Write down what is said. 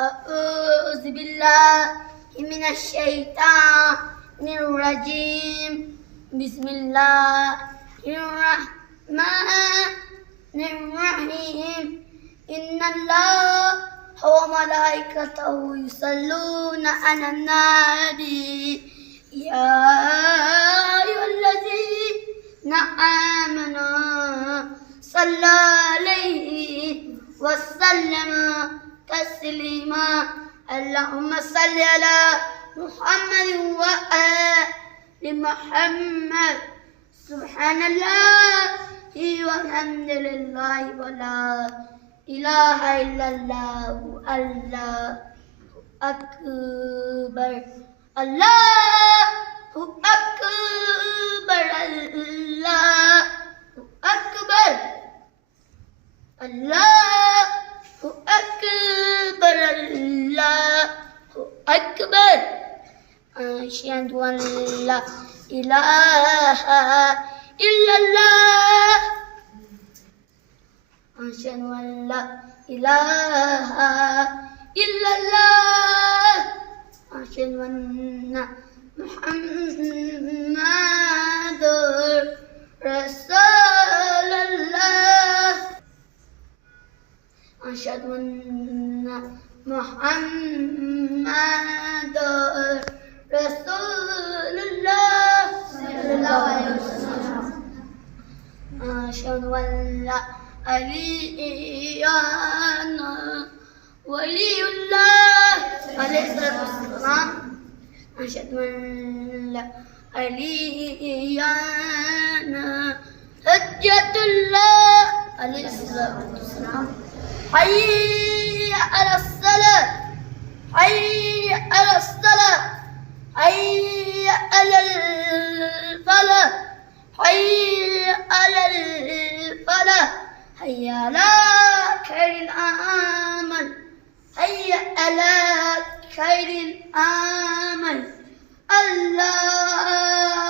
أعوذ بالله من الشيطان الرجيم. بسم الله الرحمن الرحيم. إن الله وملائكته يصلون على النبي يا أيها الذين آمنوا صلى عليه وسلم تسليما. اللهم صل على محمد وآل محمد. سبحان الله والحمد لله ولا إله إلا الله. الله أكبر الله أكبر الله أكبر الله أكبر الله أكبر. أشهد أن لا إله إلا الله. أشهد أن لا إله إلا الله. أشهد أن محمد رسول الله. أشهد أن محمد رسول الله صلى الله عليه وسلم. أشهد أن لا علينا ولي الله عليه الصلاة والسلام. أشهد أن لا علينا حجة الله عليه الصلاة والسلام. حي على الصلاة حي على الصلاة حي على الفلاح حي على الفلاح. حي على خير العمل حي على خير العمل. الله